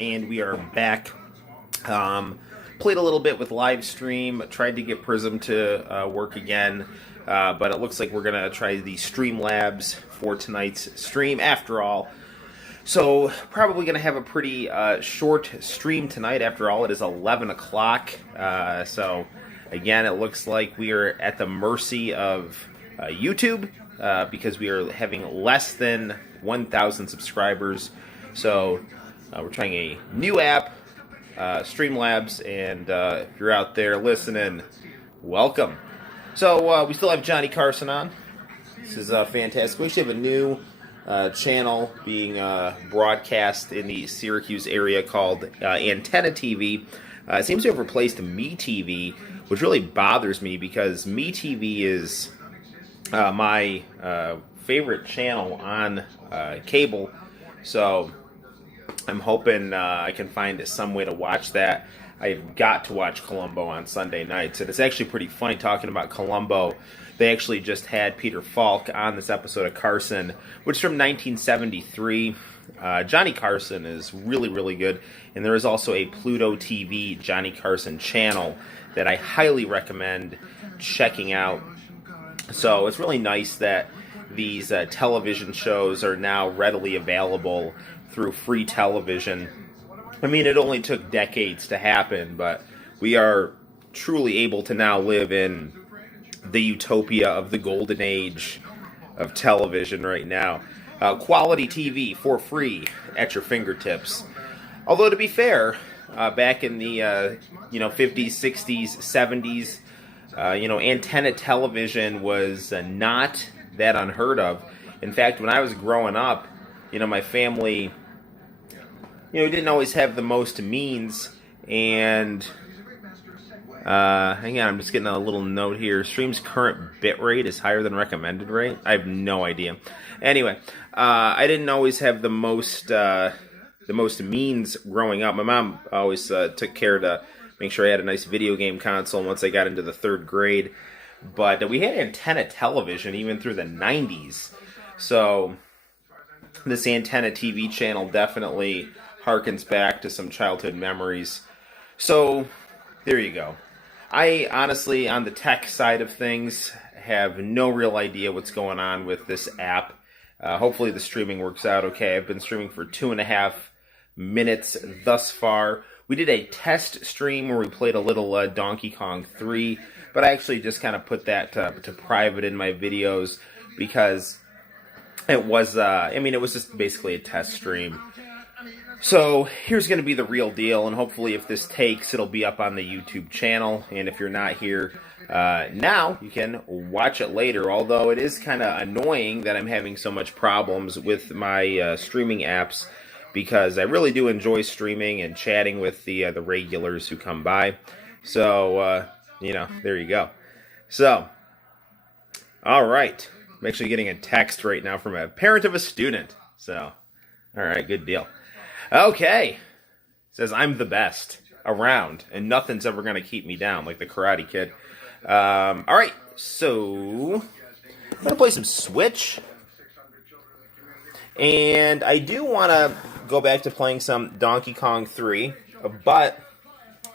And we are back. Played a little bit with live stream, tried to get PRISM to work again, but it looks like we're going to try the Streamlabs for tonight's stream after all. So probably going to have a pretty short stream tonight. After all, it is 11 o'clock. So again, it looks like we are at the mercy of YouTube because we are having less than 1,000 subscribers. So we're trying a new app, Streamlabs, and if you're out there listening, welcome. So we still have Johnny Carson on. This is fantastic. We actually have a new channel being broadcast in the Syracuse area called Antenna TV. It seems to have replaced MeTV, which really bothers me because MeTV is my favorite channel on cable. So I'm hoping I can find some way to watch that. I've got to watch Columbo on Sunday nights, and it's actually pretty funny talking about Columbo. They actually just had Peter Falk on this episode of Carson, which is from 1973. Johnny Carson is really, really good, and there is also a Pluto TV Johnny Carson channel that I highly recommend checking out. So it's really nice that these television shows are now readily available through free television. I mean, it only took decades to happen, but we are truly able to now live in the utopia of the golden age of television right now. Quality TV for free at your fingertips. Although, to be fair, back in the 50s, 60s, 70s, antenna television was not that unheard of. In fact, when I was growing up, my family, didn't always have the most means, and hang on, I'm just getting a little note here. Stream's current bit rate is higher than recommended rate. I have no idea. Anyway, I didn't always have the most means growing up. My mom always took care to make sure I had a nice video game console once I got into the third grade. But we had antenna television even through the 90s. So this antenna TV channel definitely harkens back to some childhood memories. So there you go. I honestly, on the tech side of things, have no real idea what's going on with this app. Hopefully the streaming works out okay. I've been streaming for 2.5 minutes thus far. We did a test stream where we played a little Donkey Kong 3, but I actually just kind of put that to private in my videos because it was, it was just basically a test stream. So here's going to be the real deal, and hopefully if this takes, it'll be up on the YouTube channel, and if you're not here now, you can watch it later, although it is kind of annoying that I'm having so much problems with my streaming apps, because I really do enjoy streaming and chatting with the regulars who come by. So, there you go. So, all right. I'm actually getting a text right now from a parent of a student. So, all right, good deal. Okay. Says I'm the best around, and nothing's ever going to keep me down, like the Karate Kid. All right, so I'm going to play some Switch. And I do want to go back to playing some Donkey Kong 3, but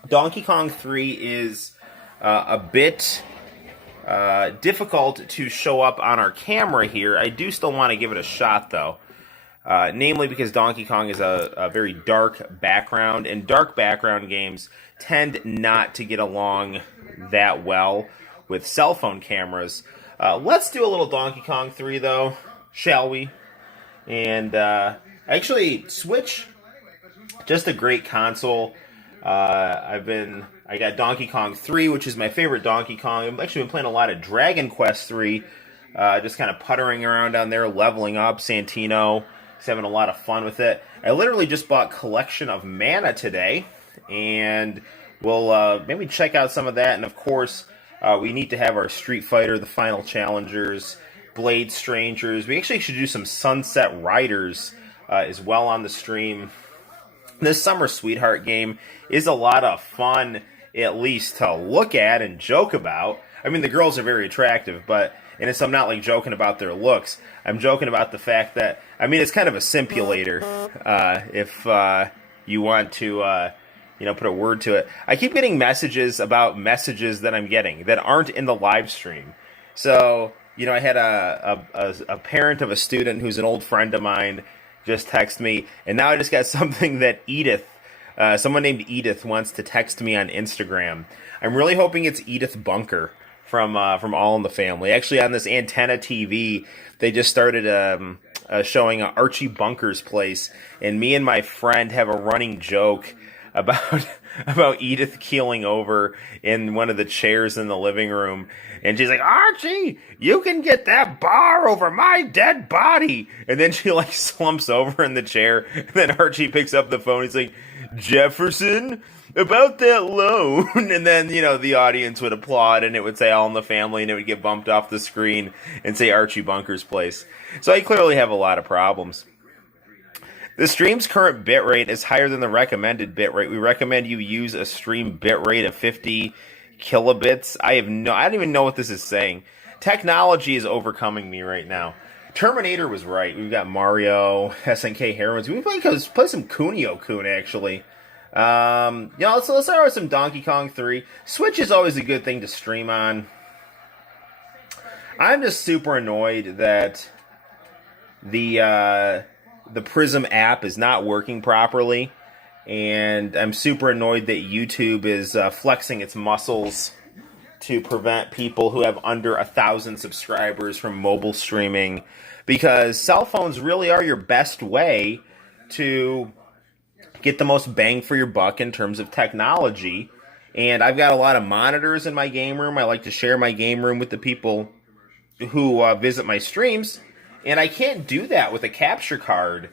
Donkey Kong 3 is a bit difficult to show up on our camera here. I do still want to give it a shot, though. Namely because Donkey Kong is a very dark background, and dark background games tend not to get along that well with cell phone cameras. Let's do a little Donkey Kong 3, though, shall we? And actually, Switch, just a great console. I got Donkey Kong 3, which is my favorite Donkey Kong. I've actually been playing a lot of Dragon Quest 3, just kind of puttering around down there, leveling up Santino. Just having a lot of fun with it. I literally just bought Collection of Mana today, and we'll maybe check out some of that. And of course, we need to have our Street Fighter, the Final Challengers, Blade Strangers. We actually should do some Sunset Riders as well on the stream. This Summer Sweetheart game is a lot of fun, at least to look at and joke about. I mean, the girls are very attractive, but and I'm not like joking about their looks. I'm joking about the fact that, I mean, it's kind of a simulator. If you want to, put a word to it. I keep getting messages about messages that I'm getting that aren't in the live stream. So, I had a parent of a student who's an old friend of mine just text me, and now I just got something that someone named Edith wants to text me on Instagram. I'm really hoping it's Edith Bunker from All in the Family. Actually, on this Antenna TV, they just started showing Archie Bunker's place, and me and my friend have a running joke about Edith keeling over in one of the chairs in the living room. And she's like, Archie, you can get that bar over my dead body. And then she slumps over in the chair. And then Archie picks up the phone. He's like, Jefferson, about that loan. And then, the audience would applaud and it would say All in the Family and it would get bumped off the screen and say Archie Bunker's place. So I clearly have a lot of problems. The stream's current bitrate is higher than the recommended bitrate. We recommend you use a stream bitrate of 50 kilobits. I don't even know what this is saying. Technology is overcoming me right now. Terminator was right. We've got Mario, SNK Heroines. We play some Kunio-kun, actually. Let's start with some Donkey Kong 3. Switch is always a good thing to stream on. I'm just super annoyed that the PRISM app is not working properly. And I'm super annoyed that YouTube is flexing its muscles to prevent people who have under 1,000 subscribers from mobile streaming, because cell phones really are your best way to get the most bang for your buck in terms of technology. And I've got a lot of monitors in my game room. I like to share my game room with the people who visit my streams, and I can't do that with a capture card.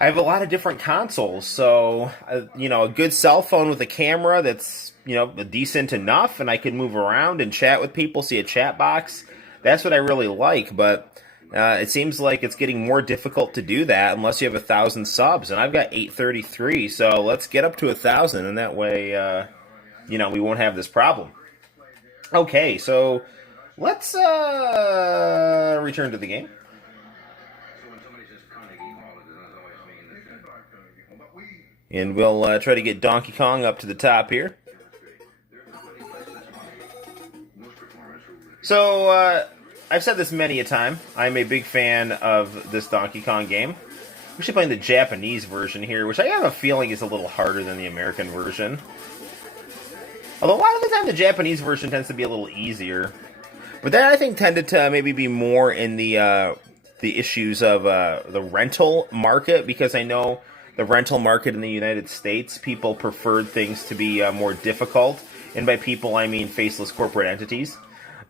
I have a lot of different consoles, so, a good cell phone with a camera that's, decent enough, and I can move around and chat with people, see a chat box. That's what I really like, but it seems like it's getting more difficult to do that unless you have 1,000 subs, and I've got 833, so let's get up to 1,000, and that way, we won't have this problem. Okay, so let's return to the game. And we'll try to get Donkey Kong up to the top here. So, I've said this many a time. I'm a big fan of this Donkey Kong game. I'm actually playing the Japanese version here, which I have a feeling is a little harder than the American version. Although a lot of the time the Japanese version tends to be a little easier. But that, I think, tended to maybe be more in the issues of the rental market, because I know the rental market in the United States, people preferred things to be more difficult. And by people, I mean faceless corporate entities.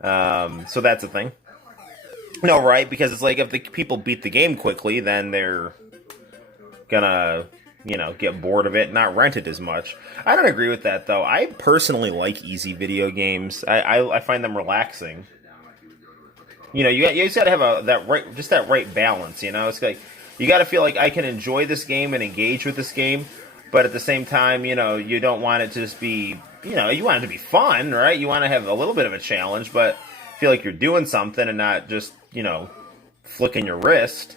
So that's a thing. No, right? Because it's like if the people beat the game quickly, then they're gonna, get bored of it and not rent it as much. I don't agree with that, though. I personally like easy video games. I find them relaxing. You just gotta have that right balance, It's like, you got to feel like I can enjoy this game and engage with this game, but at the same time, you don't want it to just be, you want it to be fun, right? You want to have a little bit of a challenge, but feel like you're doing something and not just, flicking your wrist,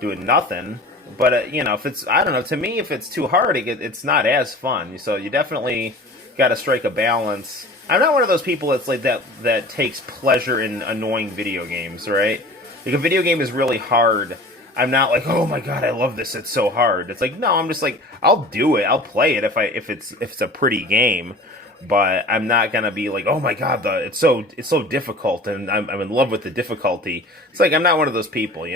doing nothing. But, if it's, I don't know, to me, if it's too hard, it's not as fun. So you definitely got to strike a balance. I'm not one of those people that's like that takes pleasure in annoying video games, right? Like, a video game is really hard. I'm not like, oh my god, I love this, it's so hard. It's like, no, I'm just like, I'll do it, I'll play it if it's a pretty game, but I'm not gonna be like, oh my god, it's so difficult, and I'm in love with the difficulty. It's like, I'm not one of those people,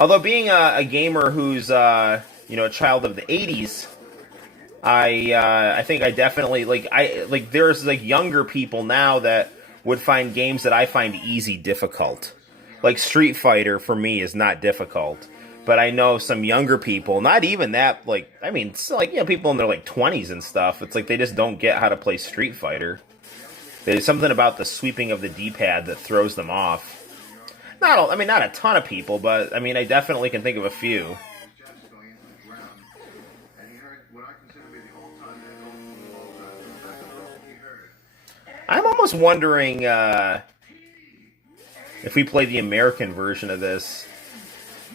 Although being a gamer who's a child of the 80s, I think I definitely there's younger people now that would find games that I find easy difficult. Like Street Fighter, for me, is not difficult. But I know some younger people, not even that, people in their, 20s and stuff, it's like they just don't get how to play Street Fighter. There's something about the sweeping of the D-pad that throws them off. Not a ton of people, but, I definitely can think of a few. I'm almost wondering, if we play the American version of this,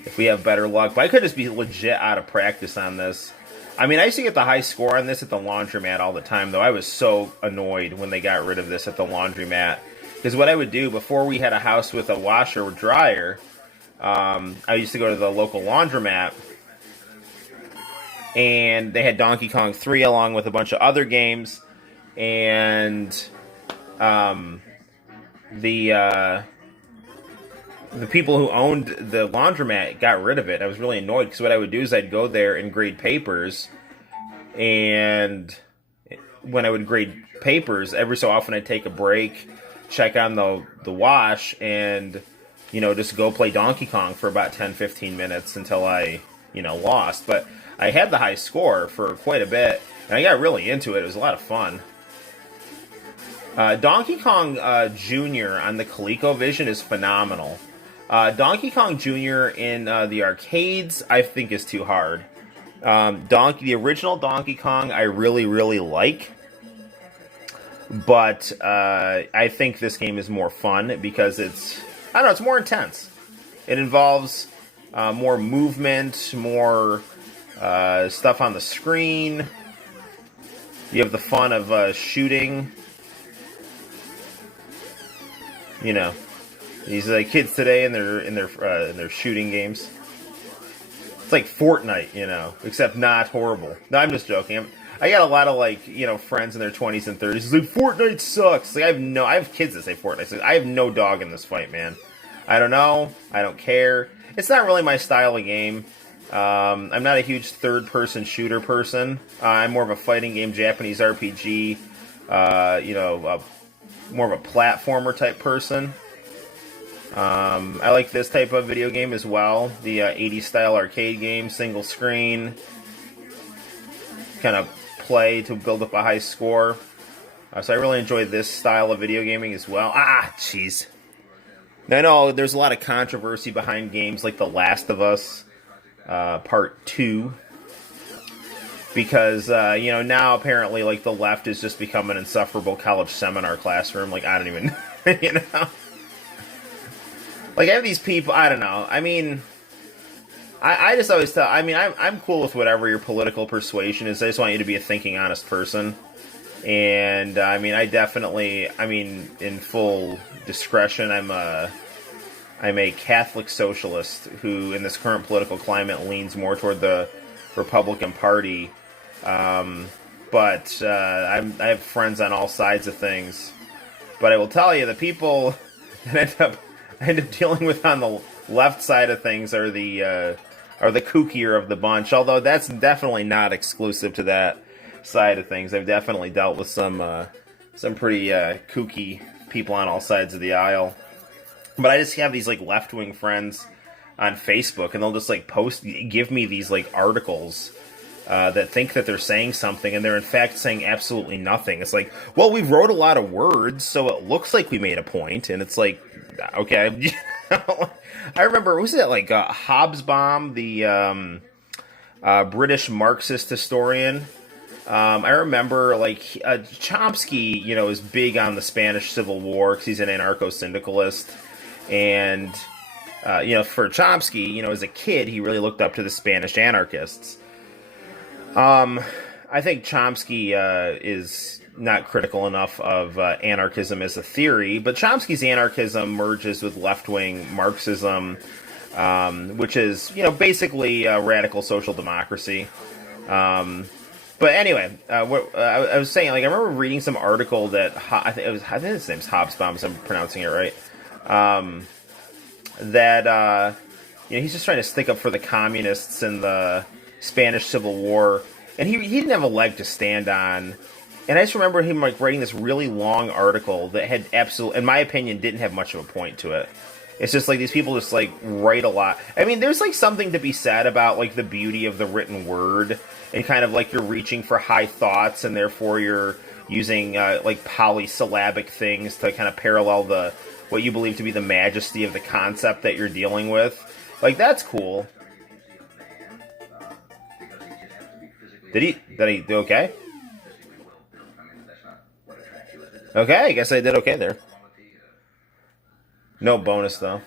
if we have better luck. But I could just be legit out of practice on this. I mean, I used to get the high score on this at the laundromat all the time, though. I was so annoyed when they got rid of this at the laundromat. Because what I would do, before we had a house with a washer or dryer, I used to go to the local laundromat, and they had Donkey Kong 3 along with a bunch of other games, and the people who owned the laundromat got rid of it. I was really annoyed because what I would do is I'd go there and grade papers, and when I would grade papers, every so often I'd take a break, check on the wash, and, you know, just go play Donkey Kong for about 10-15 minutes until I, you know, lost. But I had the high score for quite a bit, and I got really into it. It was a lot of fun. Donkey Kong Jr. on the ColecoVision is phenomenal. Donkey Kong Jr. in the arcades, I think, is too hard. The original Donkey Kong, I really, really like. But I think this game is more fun because it's more intense. It involves more movement, more stuff on the screen. You have the fun of shooting. You know, these kids today in their shooting games. It's like Fortnite, you know, except not horrible. No, I'm just joking. I got a lot of friends in their 20s and 30s. It's like, Fortnite sucks. Like, I have kids that say Fortnite sucks. I have no dog in this fight, man. I don't know. I don't care. It's not really my style of game. I'm not a huge third-person shooter person. I'm more of a fighting game, Japanese RPG. More of a platformer type person. I like this type of video game as well. The 80s style arcade game, single screen. Kind of play to build up a high score. So I really enjoy this style of video gaming as well. Jeez. I know there's a lot of controversy behind games like The Last of Us Part 2. Because, now apparently, the left has just become an insufferable college seminar classroom. I don't even, I have these people, I don't know. I mean, I just always tell, I'm cool with whatever your political persuasion is. I just want you to be a thinking, honest person. And, I definitely, in full discretion, I'm a Catholic socialist who, in this current political climate, leans more toward the Republican Party. But I have friends on all sides of things. But I will tell you, the people that I end up dealing with on the left side of things are the kookier of the bunch. Although that's definitely not exclusive to that side of things. I've definitely dealt with some pretty kooky people on all sides of the aisle. But I just have these left-wing friends on Facebook, and they'll just give me these articles that think that they're saying something, and they're in fact saying absolutely nothing. It's like, well, we wrote a lot of words, so it looks like we made a point, and it's like, okay. I remember, was it Hobsbawm, the British Marxist historian? I remember Chomsky, is big on the Spanish Civil War because he's an anarcho-syndicalist, and for Chomsky, as a kid, he really looked up to the Spanish anarchists. I think Chomsky is not critical enough of anarchism as a theory, but Chomsky's anarchism merges with left-wing Marxism, which is, basically radical social democracy. But anyway, what I was saying, I remember reading some article that I think his name's Hobsbawm, if I'm pronouncing it right. That he's just trying to stick up for the communists in the Spanish Civil War, and he didn't have a leg to stand on. And I just remember him writing this really long article that had in my opinion, didn't have much of a point to it. It's just these people just write a lot. There's something to be said about the beauty of the written word, and kind of you're reaching for high thoughts, and therefore you're using polysyllabic things to kind of parallel what you believe to be the majesty of the concept that you're dealing with. That's cool. Did he do okay? Okay, I guess I did okay there. No bonus, though.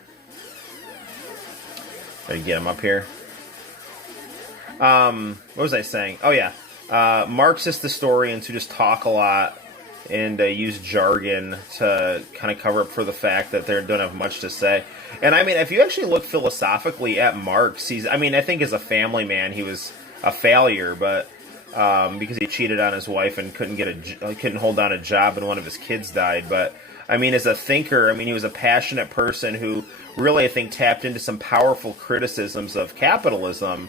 Try to get him up here. What was I saying? Oh, yeah. Marxist historians who just talk a lot and use jargon to kind of cover up for the fact that they don't have much to say. And I mean, if you actually look philosophically at Marx, I think as a family man, he was a failure, but because he cheated on his wife and couldn't hold down a job, and one of his kids died. But I mean, as a thinker, I mean, he was a passionate person who really, I think, tapped into some powerful criticisms of capitalism.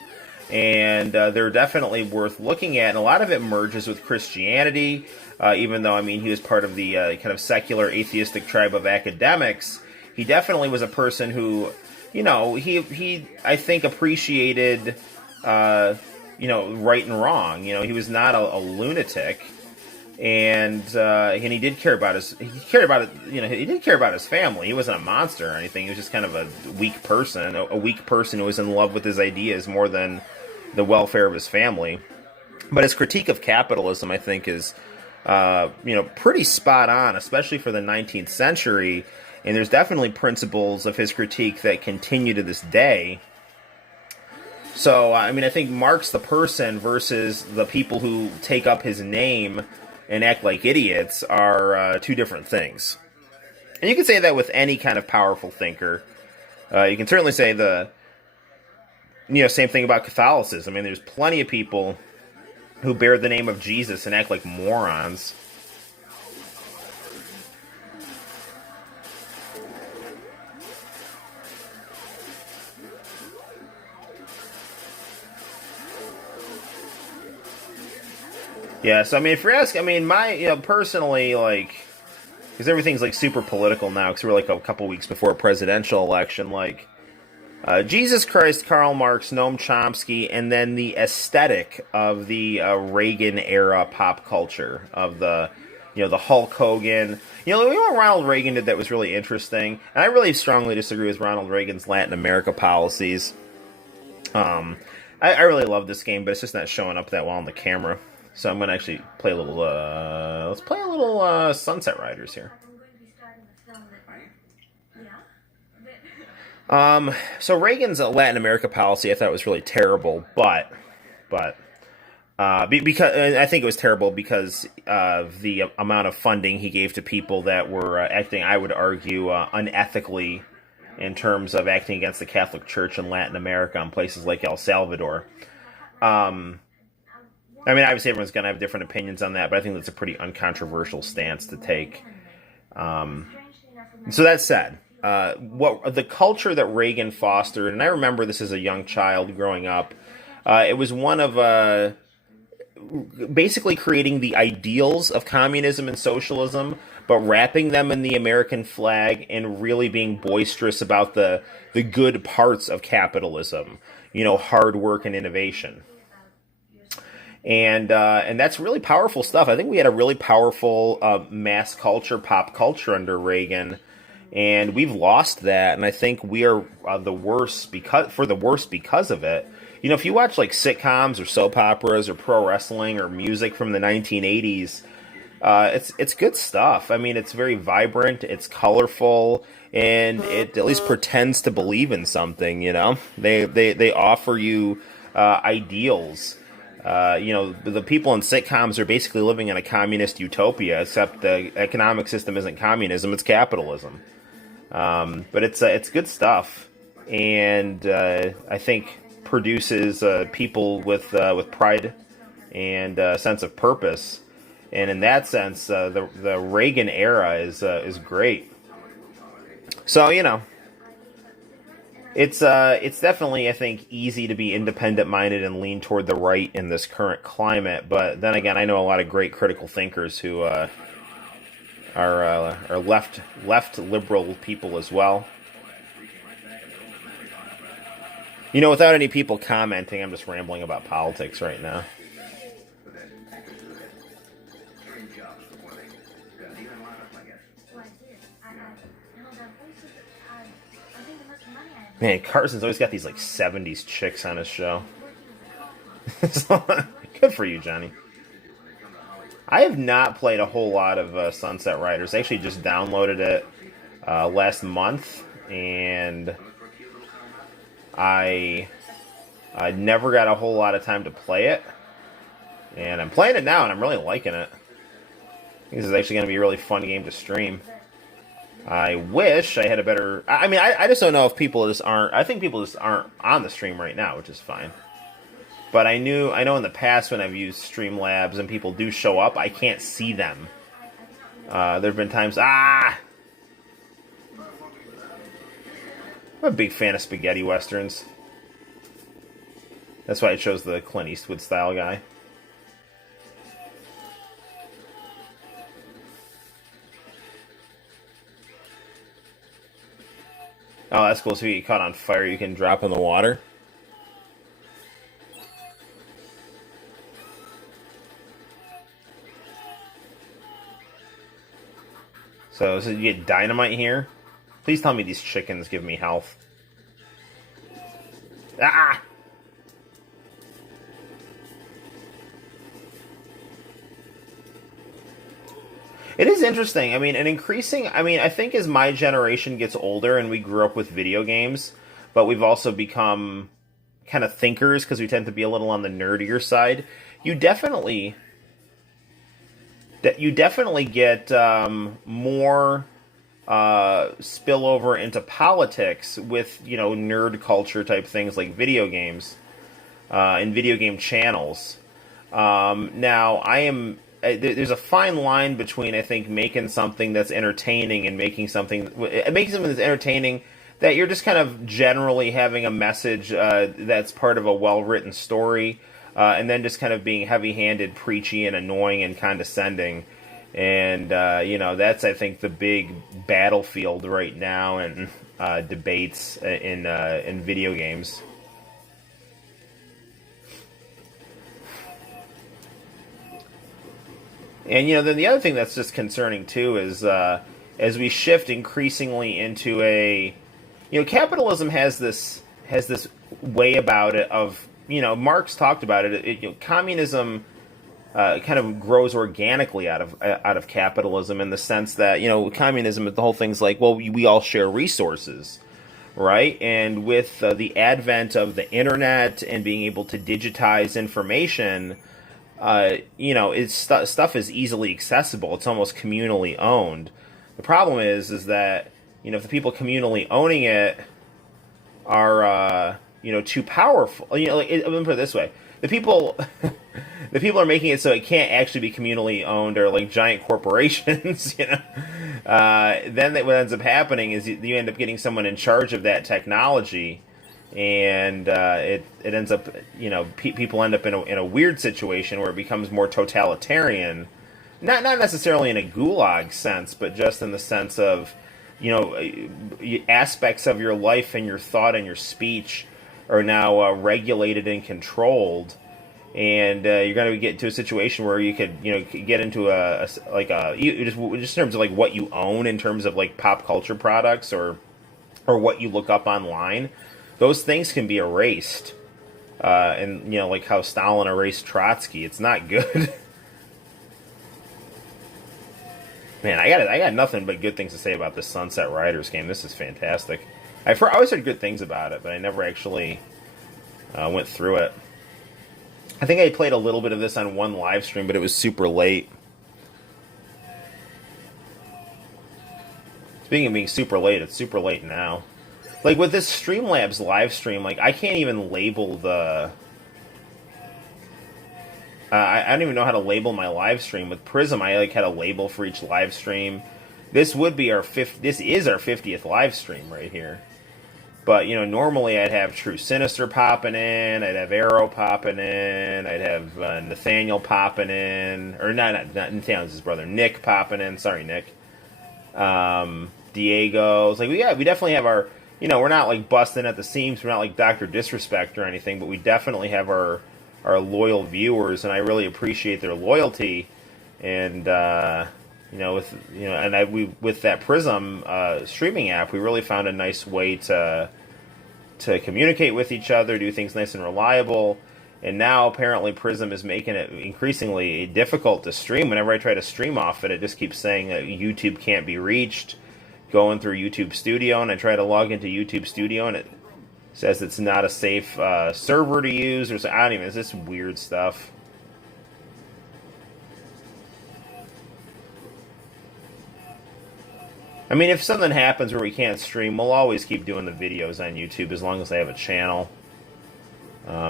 And they're definitely worth looking at. And a lot of it merges with Christianity, even though, I mean, he was part of the kind of secular atheistic tribe of academics. He definitely was a person who, he I think, appreciated, right and wrong. He was not a lunatic. And he did care about he did care about his family. He wasn't a monster or anything. He was just kind of a weak person who was in love with his ideas more than the welfare of his family. But his critique of capitalism, I think, is, pretty spot on, especially for the 19th century. And there's definitely principles of his critique that continue to this day. So, I mean, I think Marx the person versus the people who take up his name and act like idiots are two different things. And you can say that with any kind of powerful thinker. You can certainly say same thing about Catholicism. I mean, there's plenty of people who bear the name of Jesus and act like morons. Yeah, so I mean, if you're asking, I mean, personally, because everything's super political now, because we're a couple weeks before a presidential election, Jesus Christ, Karl Marx, Noam Chomsky, and then the aesthetic of the Reagan era pop culture of the Hulk Hogan. What Ronald Reagan did that was really interesting, and I really strongly disagree with Ronald Reagan's Latin America policies. I really love this game, but it's just not showing up that well on the camera. So I'm going to actually play a little, let's play a little Sunset Riders here. So Reagan's Latin America policy I thought was really terrible, but because I think it was terrible because of the amount of funding he gave to people that were acting, I would argue, unethically in terms of acting against the Catholic Church in Latin America in places like El Salvador. I mean, obviously everyone's going to have different opinions on that, but I think that's a pretty uncontroversial stance to take. So that said, what the culture that Reagan fostered, and I remember this as a young child growing up, it was one of basically creating the ideals of communism and socialism, but wrapping them in the American flag and really being boisterous about the good parts of capitalism, hard work and innovation. And that's really powerful stuff. I think we had a really powerful mass culture, pop culture under Reagan, and we've lost that. And I think we are the worst because of it. If you watch sitcoms or soap operas or pro wrestling or music from the 1980s, it's good stuff. I mean, it's very vibrant, it's colorful, and it at least pretends to believe in something. They offer you ideals. The people in sitcoms are basically living in a communist utopia, except the economic system isn't communism, it's capitalism. But it's good stuff, and I think produces people with pride and a sense of purpose. And in that sense, the Reagan era is great. So, It's definitely, I think, easy to be independent-minded and lean toward the right in this current climate. But then again, I know a lot of great critical thinkers who are left liberal people as well. Without any people commenting, I'm just rambling about politics right now. Man, Carson's always got these 70s chicks on his show. Good for you, Johnny. I have not played a whole lot of Sunset Riders. I actually just downloaded it last month, and I never got a whole lot of time to play it, and I'm playing it now, and I'm really liking it. I think this is actually going to be a really fun game to stream. I wish I had a better... I mean, I just don't know if people just aren't... I think people just aren't on the stream right now, which is fine. But I know in the past when I've used Streamlabs and people do show up, I can't see them. There have been times... I'm a big fan of spaghetti westerns. That's why I chose the Clint Eastwood style guy. Oh, that's cool. So if you get caught on fire, you can drop in the water. So you get dynamite here. Please tell me these chickens give me health. Ah! It is interesting. I mean, I think as my generation gets older and we grew up with video games, but we've also become kind of thinkers because we tend to be a little on the nerdier side, you definitely get more spillover into politics with, nerd culture type things like video games and video game channels. Now, there's a fine line between, I think, making something that's entertaining and making something that's entertaining that you're just kind of generally having a message that's part of a well-written story, and then just kind of being heavy-handed, preachy, and annoying and condescending. And, that's, I think, the big battlefield right now in debates in video games. And, then the other thing that's just concerning, too, is as we shift increasingly into capitalism has this way about it of, Marx talked about it, communism kind of grows organically out of capitalism in the sense that, communism, the whole thing's like, well, we all share resources, right? And with the advent of the internet and being able to digitize information, stuff is easily accessible. It's almost communally owned. The problem is that, if the people communally owning it are, too powerful, let me put it this way. The people are making it so it can't actually be communally owned or like giant corporations, then what ends up happening is you end up getting someone in charge of that technology, and it ends up, people end up in a weird situation where it becomes more totalitarian, not necessarily in a gulag sense, but just in the sense of, aspects of your life and your thought and your speech are now regulated and controlled, and you're going to get to a situation where you could, get into just in terms of like what you own in terms of like pop culture products or what you look up online. Those things can be erased, and like how Stalin erased Trotsky. It's not good. Man, I got nothing but good things to say about this Sunset Riders game. This is fantastic. I always heard good things about it, but I never actually went through it. I think I played a little bit of this on one live stream, but it was super late. Speaking of being super late, it's super late now. Like with this Streamlabs live stream, like I can't even label the... I don't even know how to label my live stream. With PRISM, I had a label for each live stream. This would be This is our 50th live stream right here. But, normally I'd have True Sinister popping in, I'd have Arrow popping in, I'd have Nathaniel popping in, or not Nathaniel's his brother, Nick popping in, sorry, Nick. Diego. It's like, we definitely have our, we're not like busting at the seams, we're not like Dr. Disrespect or anything, but we definitely have our loyal viewers, and I really appreciate their loyalty. And, with that PRISM streaming app, we really found a nice way to communicate with each other, do things nice and reliable. And now apparently PRISM is making it increasingly difficult to stream. Whenever I try to stream off it, it just keeps saying that YouTube can't be reached, going through YouTube Studio, and I try to log into YouTube Studio, and Says it's not a safe server to use, or so, I don't even. It's this weird stuff. I mean, if something happens where we can't stream, we'll always keep doing the videos on YouTube as long as I have a channel.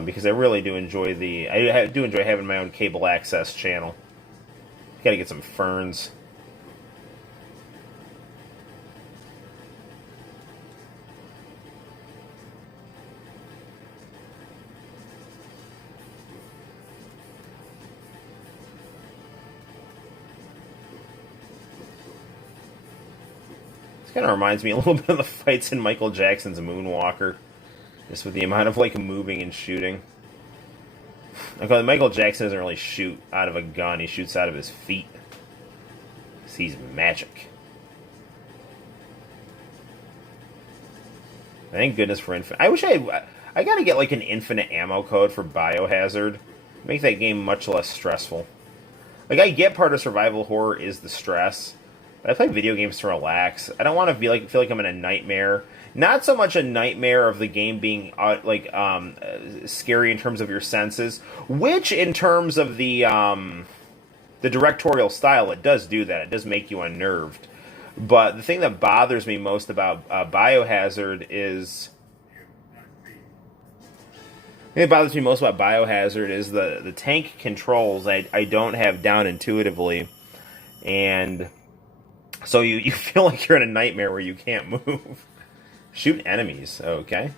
Because I really do enjoy I do enjoy having my own cable access channel. Gotta get some ferns. Kind of reminds me a little bit of the fights in Michael Jackson's Moonwalker, just with the amount of like moving and shooting. Okay, Michael Jackson doesn't really shoot out of a gun; he shoots out of his feet. He's magic. Thank goodness for infinite. I wish I gotta get like an infinite ammo code for Biohazard. Make that game much less stressful. Like, I get part of survival horror is the stress. I play video games to relax. I don't want to feel like I'm in a nightmare. Not so much a nightmare of the game being scary in terms of your senses, which in terms of the directorial style, it does do that. It does make you unnerved. But the thing that bothers me most about Biohazard is... The thing that bothers me most about Biohazard is the tank controls I don't have down intuitively. And... so you feel like you're in a nightmare where you can't move. Shoot enemies, okay.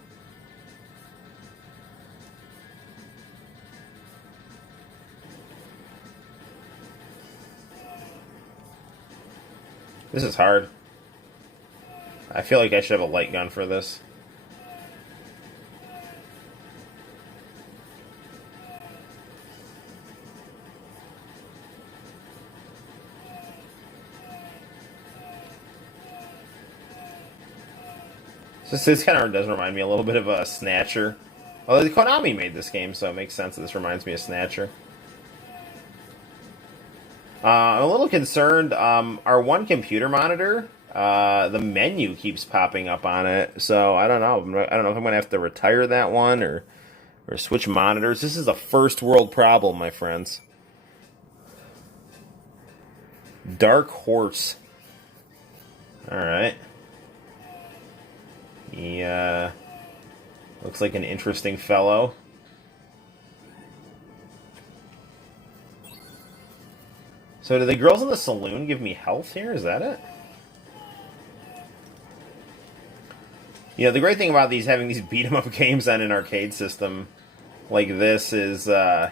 This is hard. I feel like I should have a light gun for this. This kind of does remind me a little bit of a Snatcher. Although Konami made this game, so it makes sense that this reminds me of Snatcher. I'm a little concerned. Our one computer monitor, the menu keeps popping up on it, so I don't know. I don't know if I'm going to have to retire that one or switch monitors. This is a first world problem, my friends. Dark Horse. Alright. He looks like an interesting fellow. So do the girls in the saloon give me health here? Is that it? You know, the great thing about having these beat-em-up games on an arcade system like this is,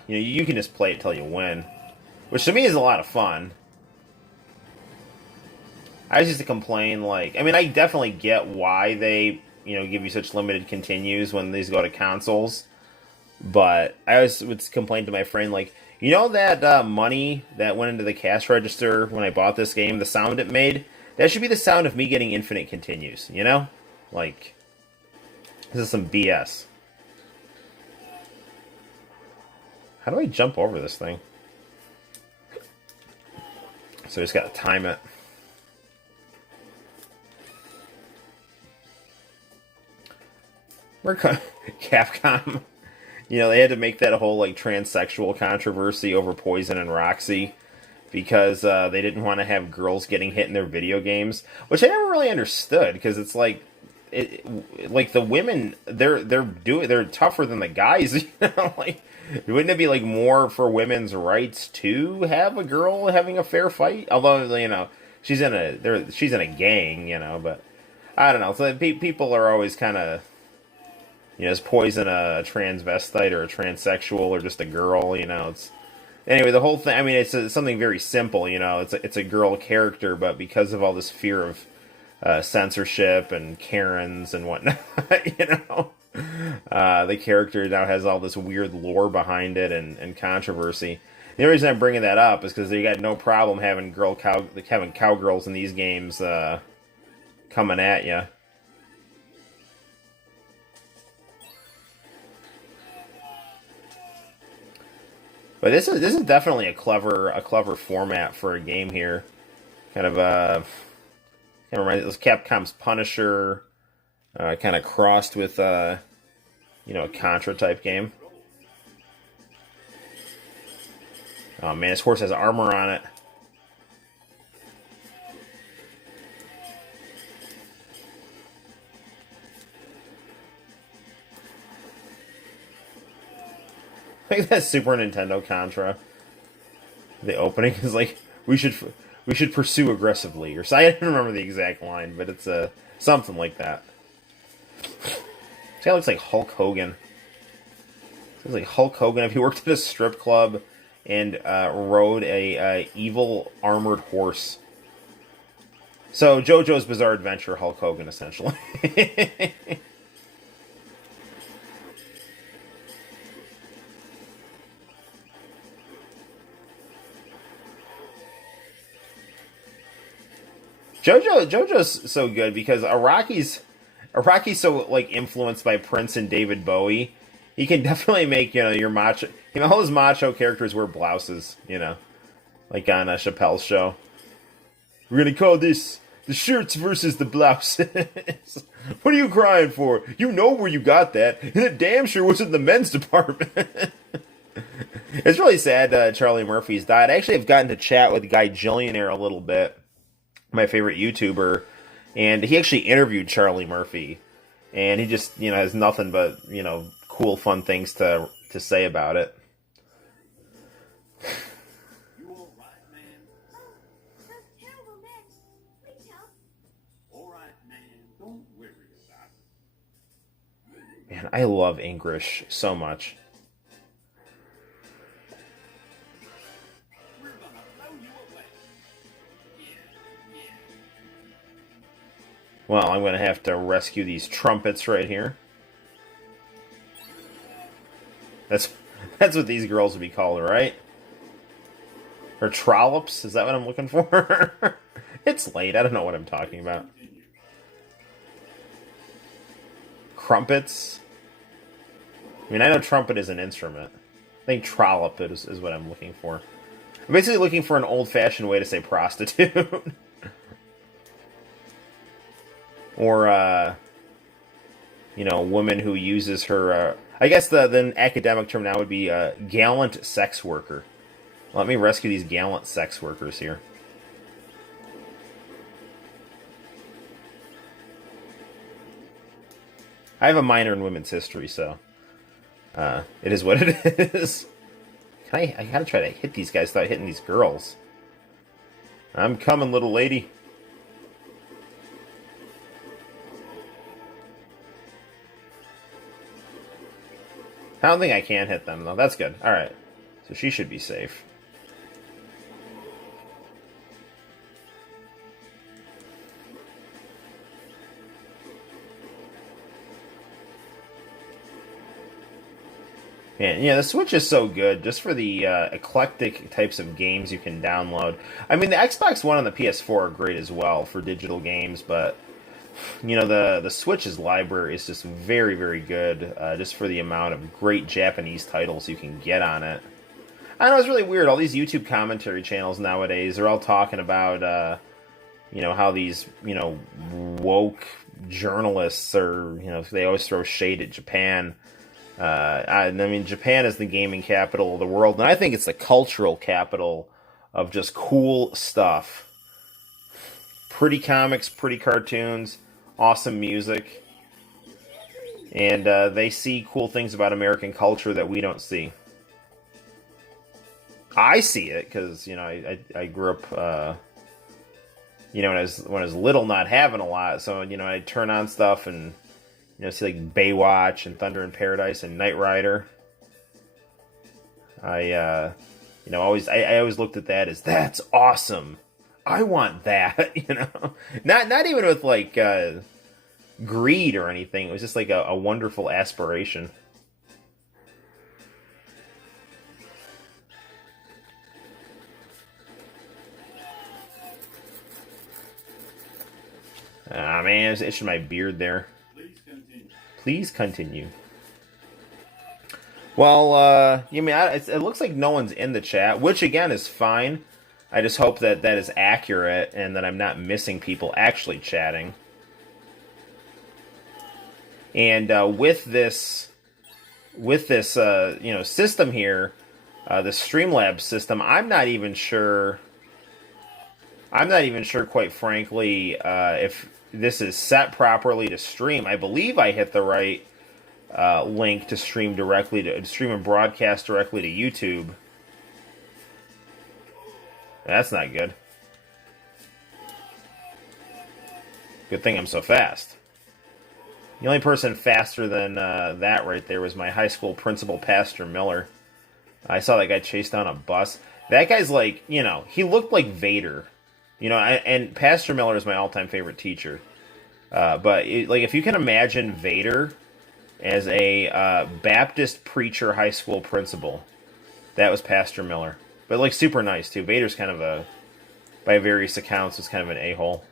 you can just play it till you win. Which to me is a lot of fun. I used to complain, like... I mean, I definitely get why they... give you such limited continues when these go to consoles. But I always would complain to my friend, like, that money that went into the cash register when I bought this game, the sound it made, that should be the sound of me getting infinite continues, Like, this is some BS. How do I jump over this thing? So I just gotta time it. Capcom, they had to make that whole like transsexual controversy over Poison and Roxy because they didn't want to have girls getting hit in their video games, which I never really understood because it's like, like the women they're tougher than the guys, like wouldn't it be like more for women's rights to have a girl having a fair fight? Although she's in a gang, but I don't know. So people are always kind of. Is Poison a transvestite or a transsexual or just a girl? It's anyway. The whole thing. I mean, it's something very simple. It's a girl character, but because of all this fear of censorship and Karens and whatnot, the character now has all this weird lore behind it and controversy. The only reason I'm bringing that up is because they got no problem having cowgirls in these games coming at you. But this is definitely a clever format for a game here. Kind of reminds me of Capcom's Punisher, kind of crossed with you know, a Contra type game. Oh man, this horse has armor on it. I think that Super Nintendo Contra, the opening is like, we should pursue aggressively, or so. I don't remember the exact line, but it's something like that. This guy looks like Hulk Hogan. Looks like Hulk Hogan if he worked at a strip club and rode a evil armored horse. So JoJo's Bizarre Adventure, Hulk Hogan, essentially. JoJo's so good because Araki's so like influenced by Prince and David Bowie. He can definitely make, you know, your macho, you know, all his macho characters wear blouses, you know, like on Chappelle's show. We're gonna call this the shirts versus the blouses. What are you crying for? You know where you got that, and it damn sure was in the men's department. It's really sad Charlie Murphy's died. I actually have gotten to chat with Guy Jillionaire a little bit, my favorite YouTuber, and he actually interviewed Charlie Murphy, and he just, you know, has nothing but, you know, cool, fun things to say about it. You all right, man? Oh, that's terrible, man. Please help. All right, man. Don't worry about it. Man, I love English so much. We're gonna blow you away. Yeah. Well, I'm going to have to rescue these trumpets right here. That's what these girls would be called, right? Or trollops? Is that what I'm looking for? It's late. I don't know what I'm talking about. Crumpets? I mean, I know trumpet is an instrument. I think trollop is what I'm looking for. I'm basically looking for an old-fashioned way to say prostitute. Or, you know, a woman who uses her, I guess the academic term now would be gallant sex worker. Let me rescue these gallant sex workers here. I have a minor in women's history, so it is what it is. I gotta try to hit these guys without hitting these girls. I'm coming, little lady. I don't think I can hit them, though. That's good. Alright. So she should be safe. And yeah, the Switch is so good, just for the eclectic types of games you can download. I mean, the Xbox One and the PS4 are great as well for digital games, but you know, the Switch's library is just very, very good, just for the amount of great Japanese titles you can get on it. I know, it's really weird. All these YouTube commentary channels nowadays, they're all talking about, you know, how these, you know, woke journalists are, you know, they always throw shade at Japan. I mean, Japan is the gaming capital of the world, and I think it's the cultural capital of just cool stuff. Pretty comics, pretty cartoons, awesome music. And they see cool things about American culture that we don't see. I see it, because, you know, I grew up, you know, when I was little, not having a lot, so, you know, I'd turn on stuff and, you know, see like Baywatch and Thunder in Paradise and Knight Rider. I always looked at that as, that's awesome. I want that, you know. Not even with like greed or anything. It was just like a wonderful aspiration. Ah man, I was itching my beard there. Please continue. Well, you mean it looks like no one's in the chat, which again is fine. I just hope that that is accurate and that I'm not missing people actually chatting. And with this with this system here, the Streamlabs system, I'm not even sure. I'm not even sure, quite frankly, if this is set properly to stream. I believe I hit the right link to stream directly to stream and broadcast directly to YouTube. That's not good. Good thing I'm so fast. The only person faster than that right there was my high school principal, Pastor Miller. I saw that guy chase down a bus. That guy's like, he looked like Vader. And Pastor Miller is my all-time favorite teacher. But if you can imagine Vader as a Baptist preacher high school principal, that was Pastor Miller. But super nice too. Vader's kind of by various accounts, was kind of an a-hole.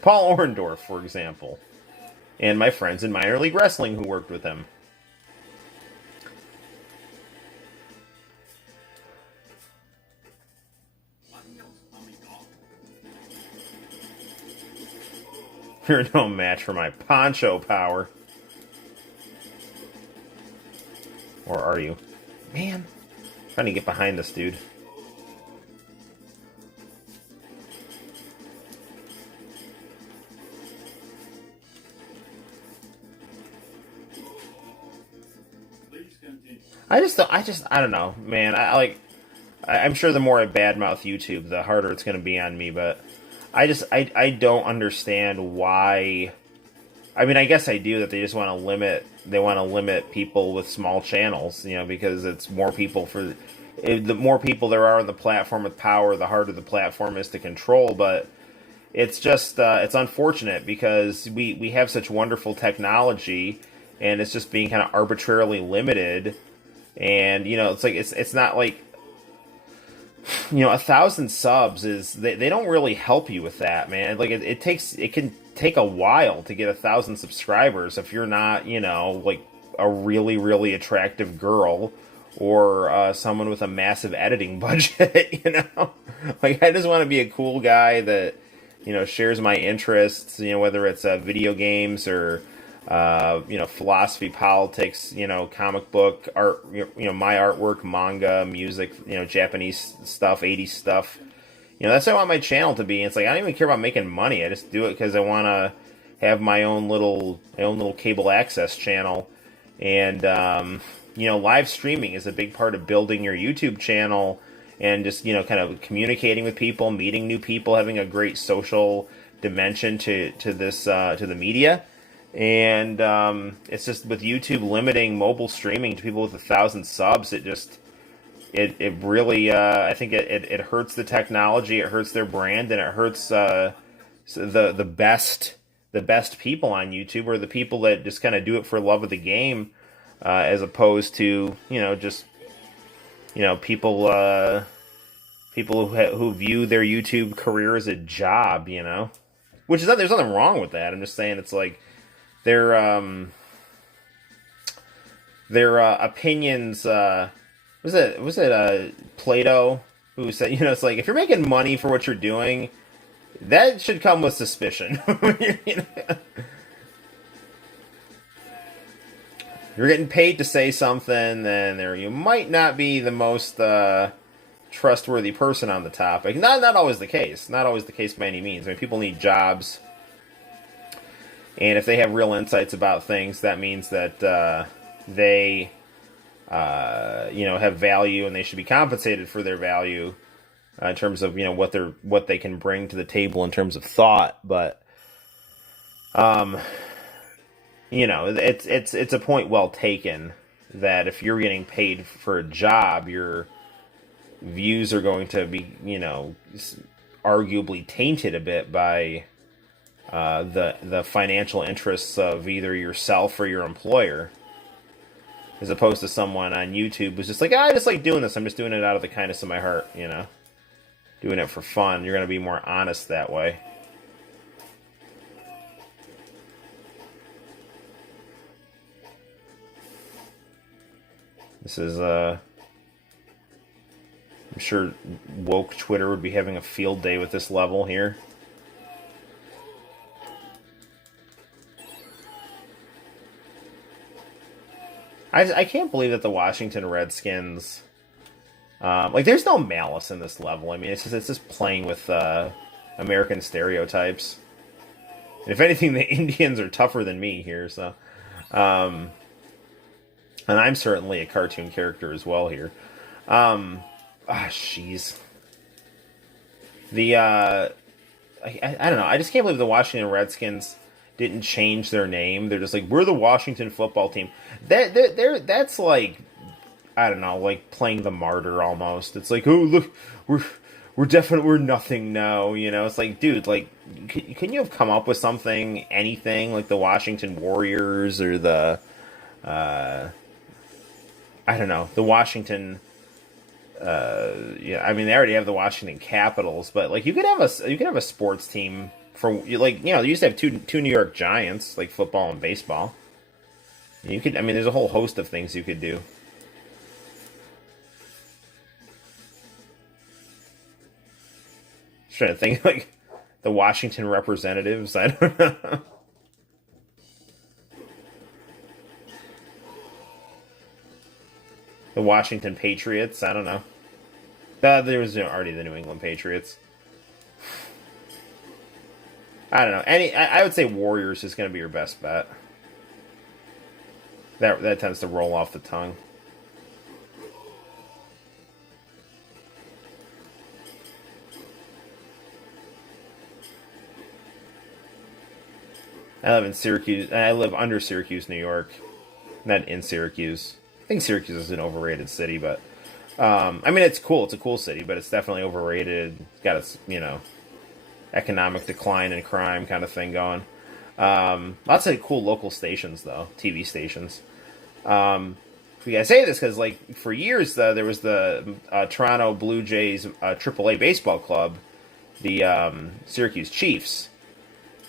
Paul Orndorff, for example, and my friends in minor league wrestling who worked with him. You're no match for my poncho power. Or are you? Man, I'm trying to get behind this dude. I don't know, man. I'm sure the more I badmouth YouTube, the harder it's going to be on me, but I don't understand why. I mean, I guess I do, that they just want to limit people with small channels, because it's more people the more people there are on the platform with power, the harder the platform is to control, but it's just, it's unfortunate because we have such wonderful technology and it's just being kind of arbitrarily limited. And, it's not like, 1,000 subs they don't really help you with that, man. It can take a while to get 1,000 subscribers if you're not, a really, really attractive girl or someone with a massive editing budget, I just want to be a cool guy that, shares my interests, whether it's video games or philosophy, politics, comic book, art, my artwork, manga, music, Japanese stuff, 80s stuff. That's what I want my channel to be. It's I don't even care about making money. I just do it because I want to have my own little cable access channel. And, live streaming is a big part of building your YouTube channel and just, kind of communicating with people, meeting new people, having a great social dimension to this, to the media. And it's just with YouTube limiting mobile streaming to people with 1,000 subs, it really I think it hurts the technology, it hurts their brand, and it hurts the best people on YouTube, or the people that just kind of do it for love of the game, as opposed to people who view their YouTube career as a job, which is there's nothing wrong with that. I'm just saying it's their opinions. Was it Plato who said, it's if you're making money for what you're doing, that should come with suspicion. You're getting paid to say something, then you might not be the most trustworthy person on the topic. Not always the case. Not always the case by any means. I mean, people need jobs. And if they have real insights about things, that means that they, have value, and they should be compensated for their value in terms of what they can bring to the table in terms of thought. But it's a point well taken that if you're getting paid for a job, your views are going to be arguably tainted a bit by the financial interests of either yourself or your employer, as opposed to someone on YouTube who's just I just like doing this. I'm just doing it out of the kindness of my heart, doing it for fun. You're going to be more honest that way. This is I'm sure woke Twitter would be having a field day with this level here. I can't believe that the Washington Redskins, like, there's no malice in this level. I mean, it's just playing with American stereotypes. And if anything, the Indians are tougher than me here. So, and I'm certainly a cartoon character as well here. Jeez. I don't know. I just can't believe the Washington Redskins didn't change their name. They're just like, we're the Washington football team. That's like, I don't know, like playing the martyr almost. It's like, oh look, we're nothing now. You know, it's like, dude, like, couldn't you have come up with something, anything like the Washington Warriors or the, I don't know, the Washington. Yeah, I mean they already have the Washington Capitals, but like you could have a sports team for, like, you know, they used to have two New York Giants, like football and baseball. You could, I mean, there's a whole host of things you could do. Just trying to think, like the Washington Representatives. I don't know. The Washington Patriots. I don't know. There was, you know, already the New England Patriots. I don't know. I would say Warriors is going to be your best bet. That tends to roll off the tongue. I live in Syracuse. I live under Syracuse, New York. Not in Syracuse. I think Syracuse is an overrated city, but I mean, it's cool. It's a cool city, but it's definitely overrated. It's got its, you know, economic decline and crime kind of thing going. Lots of cool local stations, though, TV stations. I say this because, like, for years, there was the Toronto Blue Jays AAA baseball club, the Syracuse Chiefs,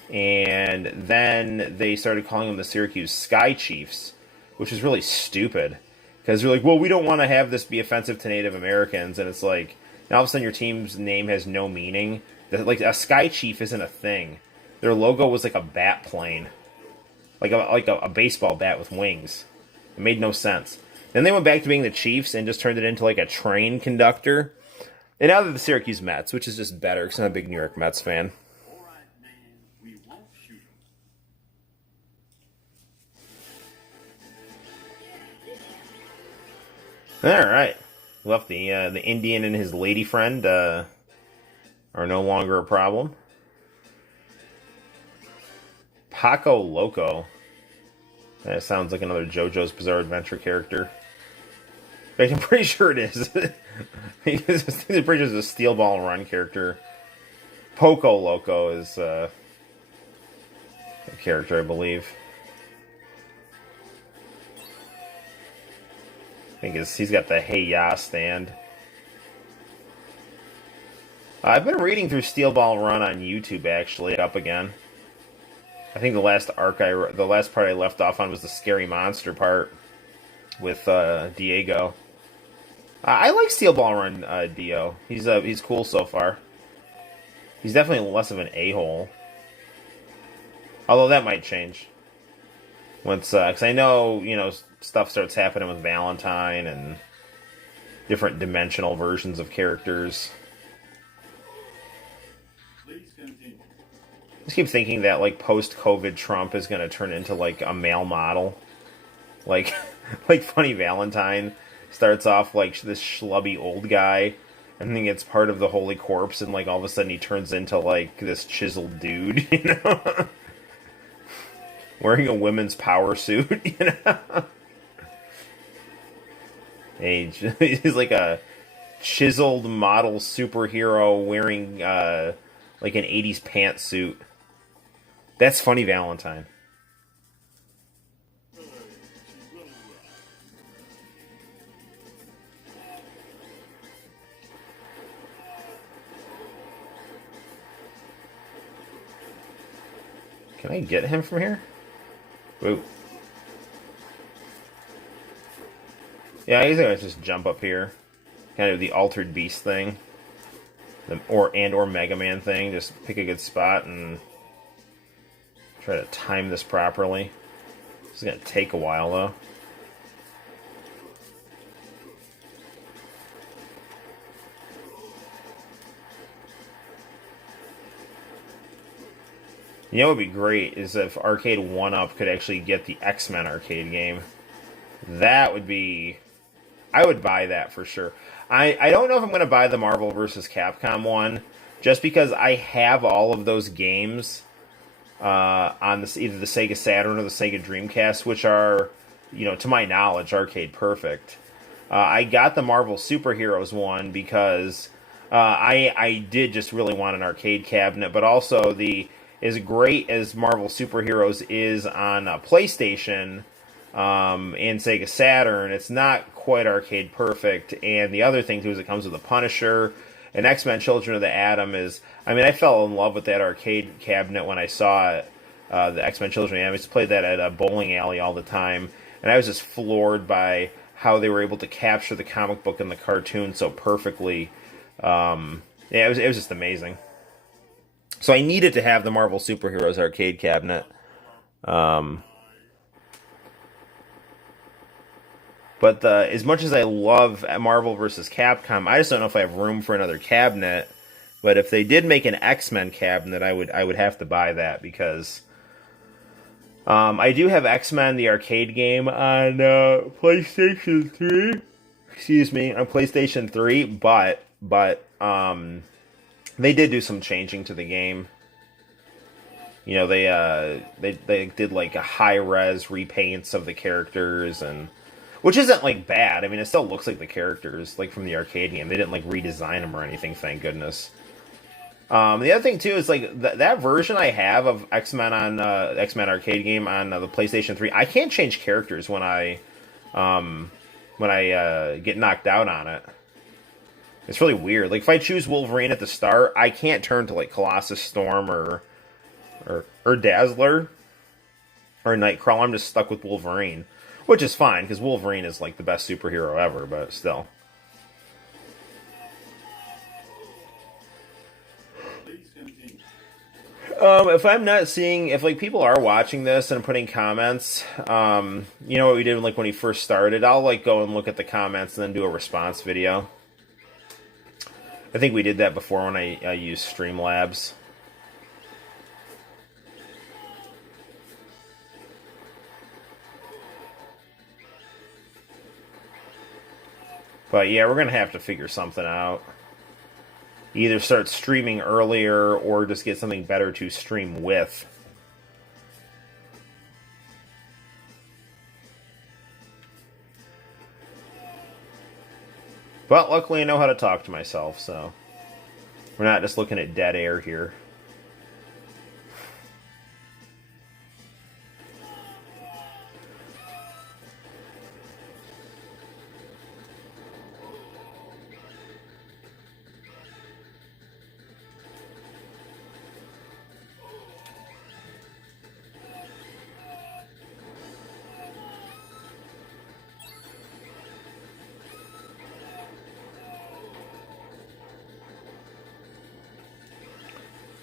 and then they started calling them the Syracuse Sky Chiefs, which is really stupid. Because they're like, well, we don't want to have this be offensive to Native Americans, and it's like, now all of a sudden your team's name has no meaning. Like, a Sky Chief isn't a thing. Their logo was like a bat plane, like a baseball bat with wings. It made no sense. Then they went back to being the Chiefs and just turned it into like a train conductor. And now they're the Syracuse Mets, which is just better because I'm a big New York Mets fan. All right, man, we won't shoot him. All right, left the Indian and his lady friend are no longer a problem. Paco Loco. That sounds like another JoJo's Bizarre Adventure character. I'm pretty sure it is. I'm pretty sure it's a Steel Ball and Run character. Poco Loco is a character, I believe. I think he's got the Hey Ya stand. I've been reading through Steel Ball and Run on YouTube, actually, up again. I think the last part I left off on was the scary monster part with Diego. I like Steel Ball Run Dio. He's cool so far. He's definitely less of an a-hole. Although that might change once, because I know, you know, stuff starts happening with Valentine and different dimensional versions of characters. Please continue. I just keep thinking that, like, post-COVID Trump is going to turn into, like, a male model. Like, like Funny Valentine starts off like this schlubby old guy, and then gets part of the Holy Corpse, and, like, all of a sudden he turns into, like, this chiseled dude, you know? Wearing a women's power suit, you know? He's like a chiseled model superhero wearing, like, an 80s pantsuit. That's Funny Valentine. Can I get him from here? Whoa. Yeah, I guess I just jump up here. Kind of the Altered Beast thing. Or Mega Man thing. Just pick a good spot and try to time this properly. This is going to take a while, though. You know what would be great is if Arcade 1-Up could actually get the X-Men arcade game. That would be... I would buy that for sure. I don't know if I'm going to buy the Marvel vs. Capcom one, just because I have all of those games on this, either the Sega Saturn or the Sega Dreamcast, which are, you know, to my knowledge, arcade perfect. I got the Marvel Superheroes one because I did just really want an arcade cabinet, but also as great as Marvel Superheroes is on PlayStation and Sega Saturn, it's not quite arcade perfect. And the other thing too is it comes with a Punisher. And X-Men Children of the Atom is, I mean, I fell in love with that arcade cabinet when I saw it. The X-Men Children of the Atom. I used to play that at a bowling alley all the time. And I was just floored by how they were able to capture the comic book and the cartoon so perfectly. Yeah, it was just amazing. So I needed to have the Marvel Superheroes arcade cabinet. But as much as I love Marvel vs. Capcom, I just don't know if I have room for another cabinet. But if they did make an X-Men cabinet, I would have to buy that because I do have X-Men the arcade game on PlayStation 3. Excuse me, on PlayStation 3, but they did do some changing to the game. You know, they did like a high-res repaints of the characters, and which isn't like bad. I mean, it still looks like the characters like from the arcade game. They didn't like redesign them or anything, thank goodness. The other thing too is like that version I have of X-Men on X-Men arcade game on the PlayStation 3. I can't change characters when I get knocked out on it. It's really weird. Like if I choose Wolverine at the start, I can't turn to like Colossus Storm or Dazzler or Nightcrawler. I'm just stuck with Wolverine, which is fine because Wolverine is like the best superhero ever. But still. If I'm not seeing, if like people are watching this and putting comments, you know what we did like when we first started, I'll like go and look at the comments and then do a response video. I think we did that before when I used Streamlabs. But yeah, we're gonna have to figure something out. Either start streaming earlier or just get something better to stream with. But luckily I know how to talk to myself, so we're not just looking at dead air here.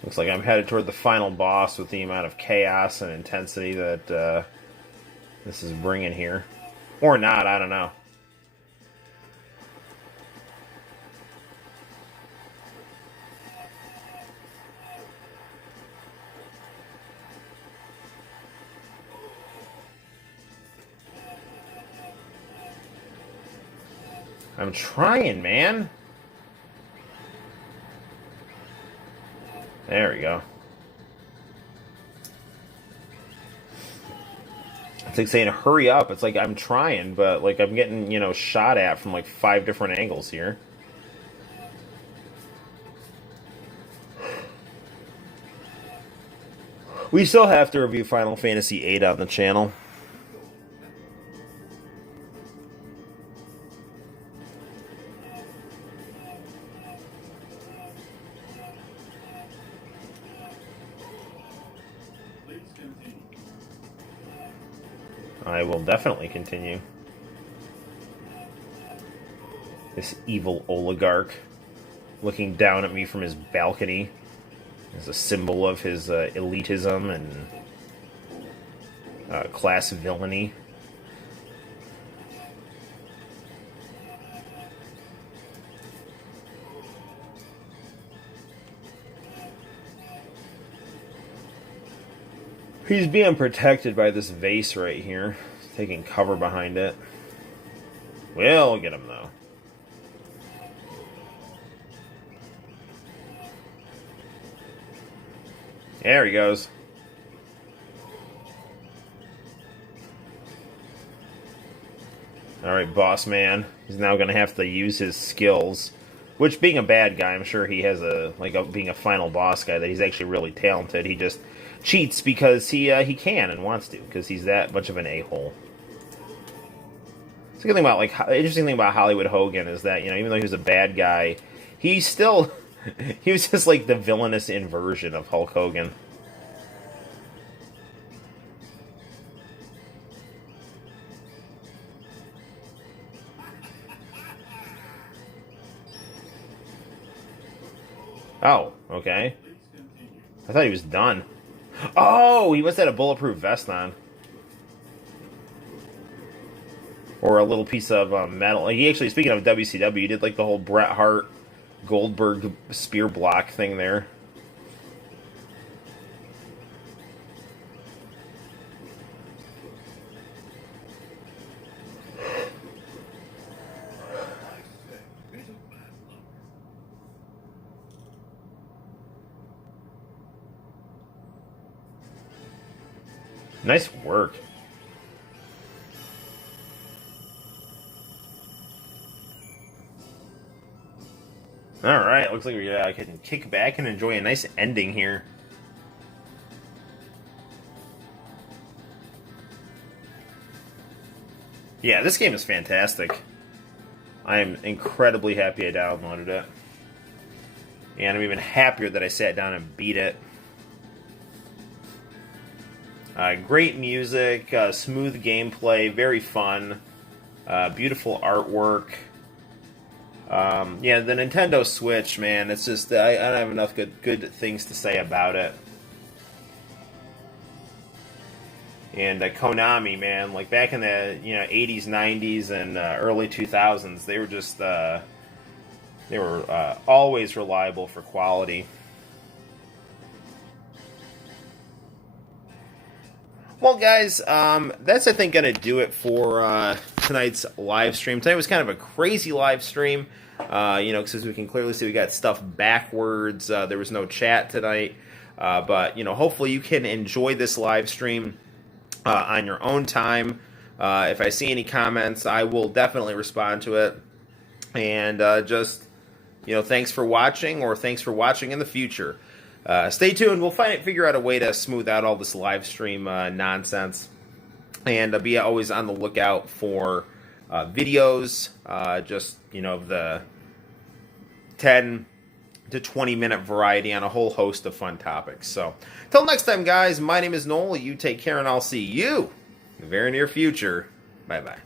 Looks like I'm headed toward the final boss with the amount of chaos and intensity that this is bringing here. Or not, I don't know. I'm trying, man. There we go. It's like saying, hurry up. It's like, I'm trying, but like I'm getting, you know, shot at from like 5 different angles here. We still have to review Final Fantasy VIII on the channel. I will definitely continue. This evil oligarch looking down at me from his balcony as a symbol of his elitism and class villainy. He's being protected by this vase right here. He's taking cover behind it. We'll get him, though. There he goes. Alright, boss man. He's now going to have to use his skills. Which, being a bad guy, I'm sure he has being a final boss guy, that he's actually really talented. He just cheats because he can and wants to, because he's that much of an a-hole. The good thing about, interesting thing about Hollywood Hogan is that, even though he was a bad guy, he still, he was just like the villainous inversion of Hulk Hogan. Oh, okay. I thought he was done. Oh, he must have had a bulletproof vest on. Or a little piece of metal. He actually, speaking of WCW, he did the whole Bret Hart, Goldberg spear block thing there. Nice work. Alright, looks like we can kick back and enjoy a nice ending here. Yeah, this game is fantastic. I am incredibly happy I downloaded it. And I'm even happier that I sat down and beat it. Great music, smooth gameplay, very fun, beautiful artwork. Yeah, the Nintendo Switch, man, it's just, I don't have enough good things to say about it. And Konami, man, back in the 80s, 90s, and early 2000s, they were just, they were always reliable for quality. Well, guys, that's, I think, going to do it for tonight's live stream. Tonight was kind of a crazy live stream, because as we can clearly see, we got stuff backwards. There was no chat tonight, but, hopefully you can enjoy this live stream on your own time. If I see any comments, I will definitely respond to it. And just, thanks for watching, or thanks for watching in the future. Stay tuned. We'll figure out a way to smooth out all this live stream nonsense, and be always on the lookout for videos. Just the 10 to 20 minute variety on a whole host of fun topics. So, till next time, guys. My name is Noel. You take care, and I'll see you in the very near future. Bye bye.